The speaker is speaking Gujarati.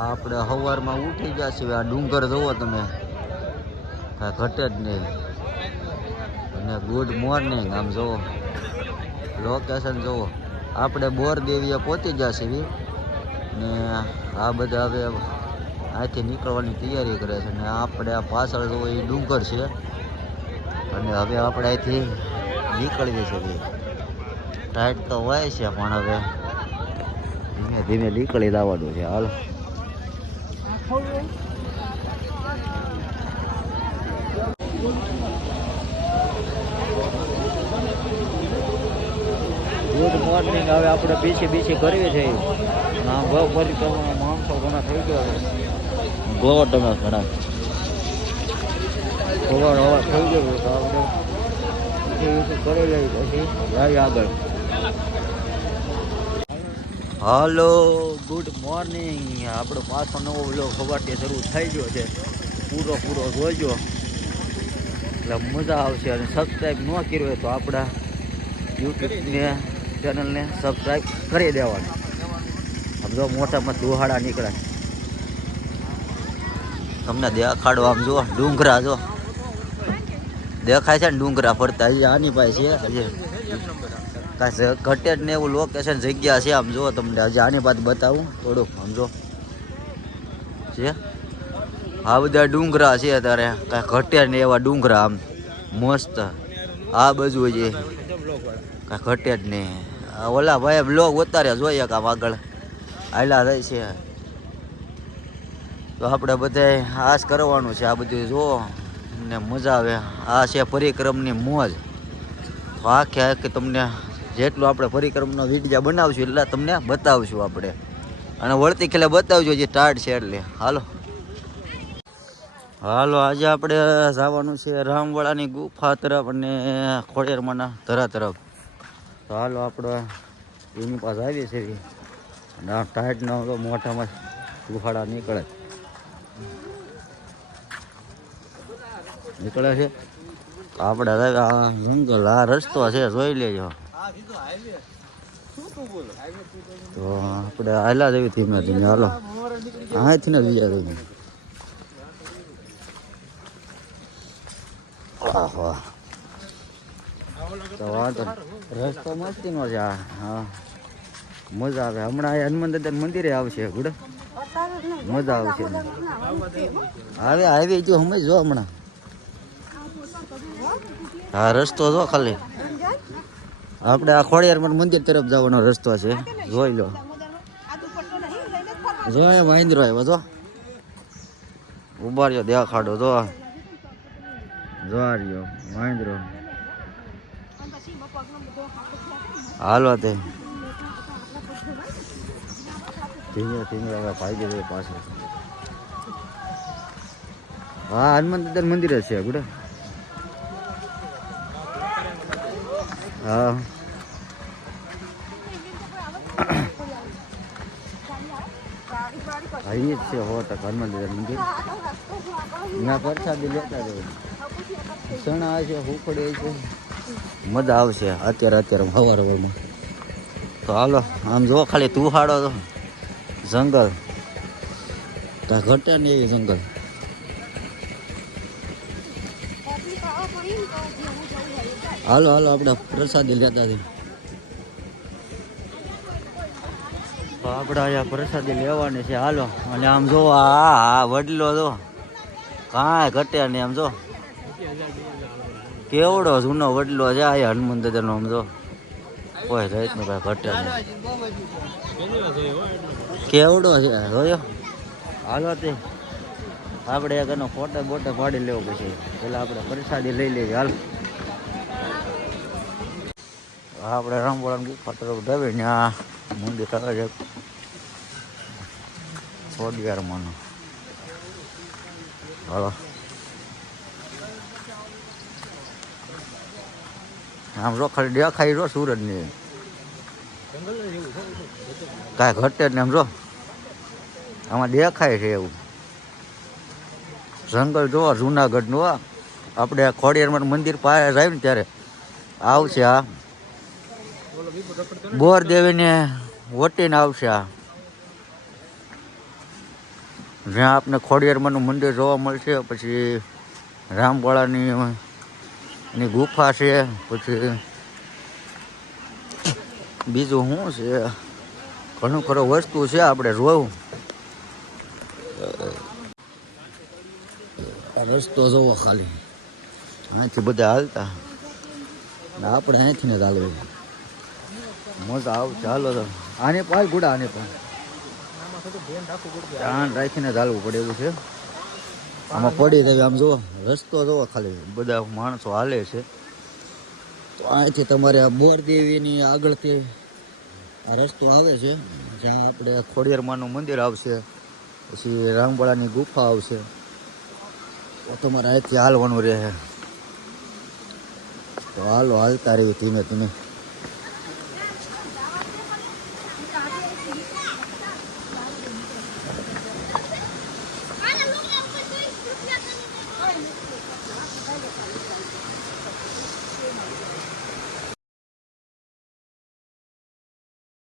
આપણે સવારમાં ઉઠી ગયા છીએ. આ ડુંગર જોવો તમે. કાંઈ ઘટે જ નહીં. અને ગુડ મોર્નિંગ આમ જોવો. લોકેશન જોવો. આપણે બોરદેવીએ પહોંચી ગયા છીએ ને આ બધા હવે અહીંથી નીકળવાની તૈયારી કરે છે. ને આપણે આ પાછળ જોવો એ ડુંગર છે. અને હવે આપણે અહીંથી નીકળીએ છીએ ટાઈટ તો હોય છે પણ હવે. ધીમે ધીમે નીકળી જવાનું છે. હાલો. Good morning. હવે આપણે બીસી બીસી કરવી છે. ના ગૌ પરિક્રમા માણસો ઘણા થઈ ગયા ગોવા તમે ઘણા. હવા થઈ ગયો તો આપણે કરી લઈ પછી. જાય આગળ. હાલો ગુડ મોર્નિંગ આપણો પાછો નવો બ્લોગ સવારથી શરૂ થઈ ગયો છે. પૂરો પૂરો જોજો. એટલે મજા આવશે અને સબસ્ક્રાઈબ ન કર્યો હોય તો આપણા યુટ્યુબને ચેનલને સબસ્ક્રાઈબ કરી દેવાની. આમ જો મોટામાં દુહાડા નીકળે તમને દેખાડો આમ જો, ડુંગરા જો. દેખાય છે ને ડુંગરા ફરતા. હજી આની પાસે છે. હજી કાંઈ ઘટે જ ને એવું લોકેશન જગ્યા છે આમ જો તમને. હજી આની બાદ બતાવું. થોડુંક આમ જો. છે? આ બધા ડુંગરા છે અત્યારે. કાંઈ ઘટે ને એવા ડુંગરા આમ. મસ્ત. આ બાજુ છે કાંઈ ઘટે જ નહીં આ ઓલા ભાઈ બ્લોગ ઉતાર્યા જોઈએ કામ આગળ. આયલા થાય છે. તો આપણે બધાય આશ કરવાનું છે આ બધું જો. ને મજા આવે. આ છે પરિક્રમની મોજ. આખે આખી તમને જેટલું આપણે પરિક્રમનો વિડિયા બનાવશું એટલા તમને બતાવશું આપણે. અને વળતી ખેલે બતાવજો જે ટાઢ છે એટલે. હાલો. હાલો, આજે આપણે જવાનું છે રામવાળાની ગુફા તરફ અને ખોડિયારમાંના ધરા તરફ. તો હાલો, આપણે એની પાસે આવીએ છીએ. અને આ ટાઈટનો તો મોટામાં ગુફાડા નીકળે. નીકળે છે? આપણે જંગલ, આ રસ્તો છે, જોઈ લેજો. તો આપણે હાલા જવી ધીમે ધીમે હાલો. અહીંથી ને જઈએ આહા. તો વાંધો રસ્તો છે હા. મજા આવે. હમણાં હનુમાન દાદા મંદિરે આવશે ગુડ. મજા આવશે. હવે આવી જો હમણાં જો હમણાં. હા, રસ્તો જો ખાલી. આપણે આ ખોડિયાર મંદિર તરફ જવાનો રસ્તો છે. જોઈ લો. જો એ મહેન્દ્ર આવ્યો, જો. ઊભા રહ્યો, દેખાડો, જો. જો આ રહ્યો મહેન્દ્ર હાલો તે. ધીમે ધીમે હવે જાય પાછળ હા, હનુમાન મંદિર જ છે ગુડે હા હા એ જ છે હો ઘરમાં હનુમાન દાદા મંદિર. ત્યાં પ્રસાદી લેતા જવું ચણા છે હુકડે છે. મજા આવશે અત્યારે અત્યારે, હવાર હવામાં તો હાલો, આમ જો ખાલી તું. હાડો તો જંગલ ઘટે નહીં જંગલ. હાલો હાલો, આપણે પ્રસાદી લેતા આપણે અહીંયા પ્રસાદી લેવાની છે, હાલો. અને આમ જો, આ હા વડલો જો, કાંઈ ઘટે નહીં આમ જો. કેવડો જૂનો વડલો છે, આ હનુમાન દાદાનો આમ જો. કોઈ જાતનું કાંઈ ઘટે નહીં. કેવડો છે જોયો? હાલો તે. આપણે એક એનો ફોટો બોટો પાડી લેવો પછી. પેલા આપણે પ્રસાદી લઈ લેવી, હાલ. આપણે રામવાળા ગુફા તરફ જવી ને આ મંદિર આવે છે છોડિયારમાંનું હાલો. આમ જો ખાલી દેખાય જો સુરતની કાંઈ ઘટે જ ને આમ જો. આમાં દેખાય છે એવું. જંગલ જો જુનાગઢનું આ આપણે ખોડિયારમાં મંદિર પાસે જાય ને ત્યારે આવશે આ. બોર દેવીને વટીને આવશે આ. જ્યાં આપને ખોડિયારમાંનું મંદિર જોવા મળશે, પછી રામવાળાની ની ગુફા છે, પછી બીજું શું છે? ઘણું ખરો વસ્તુ છે, આપણે જોવું. રસ્તો જોવો ખાલી. અહીંથી બધા હાલતા. આપણે અહીંથી ને જ મજા આવશે હાલો તો. આને પાય ગુડા, આને પણ ધ્યાન રાખીને ચાલવું પડે એવું છે. આમાં પડી રહી, આમ જુઓ, રસ્તો જુઓ ખાલી. બધા માણસો હાલે છે. તો અહીંથી તમારે આ બોરદેવીની આગળથી આ રસ્તો આવે છે. જ્યાં આપણે ખોડિયારમાંનું મંદિર આવશે. પછી રામવાળાની ગુફા આવશે. તો તમારે અહીંથી હાલવાનું રહે. તો હાલો, હાલતા રહીએ ધીમે ધીમે.